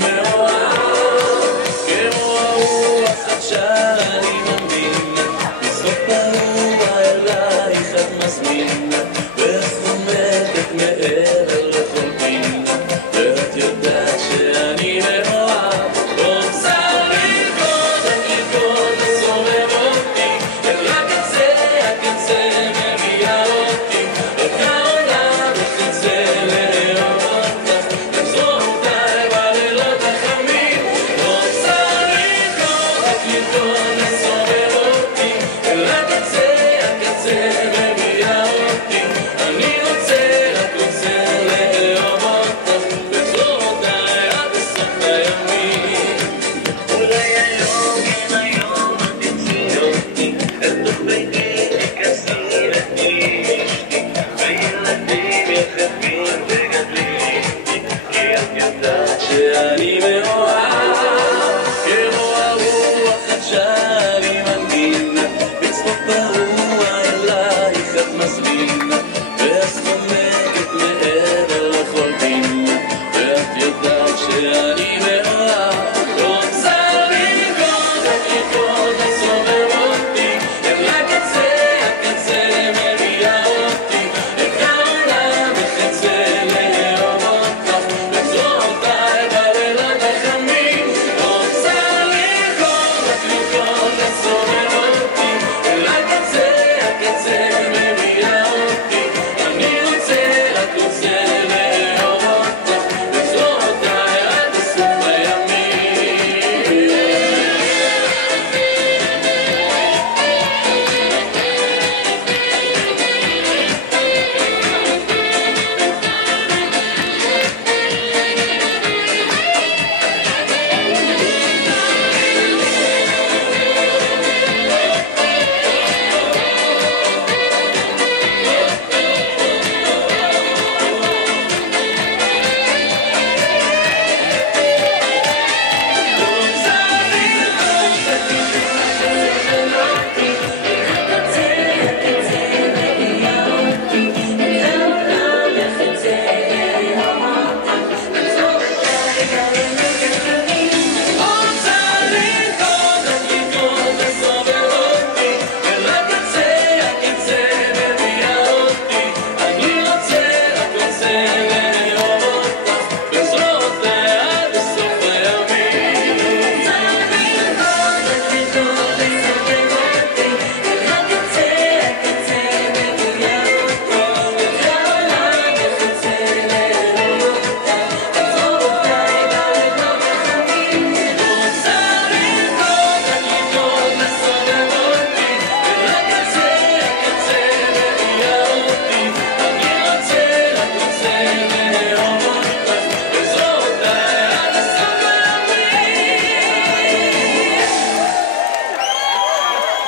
שאני מאוהב, כמו הרוח חדשה אני מאמין, בסוף פרוע אלייך את מזמין, ואת חומקת מעבר לכל פינה, ואת יודעת שאני מאוהב. רוצה לרקוד, רק לרקוד, לסובב אותי, אל הקצה, הקצה מביאה אותי, את העולם בחצה לאהוב אותך, לחזור אותי בלילות החמים. רוצה לרקוד, רק לרקוד, לסובב אותי, אל הקצה, הקצה מביאה אותי, אני רוצה, רק רוצה לאהוב אותך, לחזור אותי עד לסוף הימים. אולי היום, כן היום, את תצאי אותי, אל תוך ביתי תיכנסי ותהיי וילדים יחפים וגדלים איתי, כי את יודעת שאני מאוהב, כמו הרוח חדשה אני מנגין, בצחוק פרוע אלייך את מזמין, ואת חומקת מעבר לכל פינה, ואת יודעת שאני מאוהב. רוצה לרקוד, רק לרקוד, לסובב אותי, אל הקצה, הקצה מביאה אותי, את העולם בחצה לאהוב אותך, לחזור אותי בלילות החמים. רוצה לרקוד, רק לרקוד, לסובב אותי, אל הקצה, הקצה מביאה אותי, אני רוצה, רק רוצה לאהוב אותך, לחזור אותי עד לסוף הימים.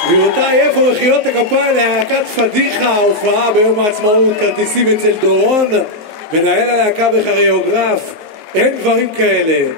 גבירותיי, איפה מחיאות הכפיים להקת פדיחה, ההופעה ביום העצמאות, כרטיסים אצל דורון, מנהל הלהקה וכריאוגרף. אין דברים כאלה.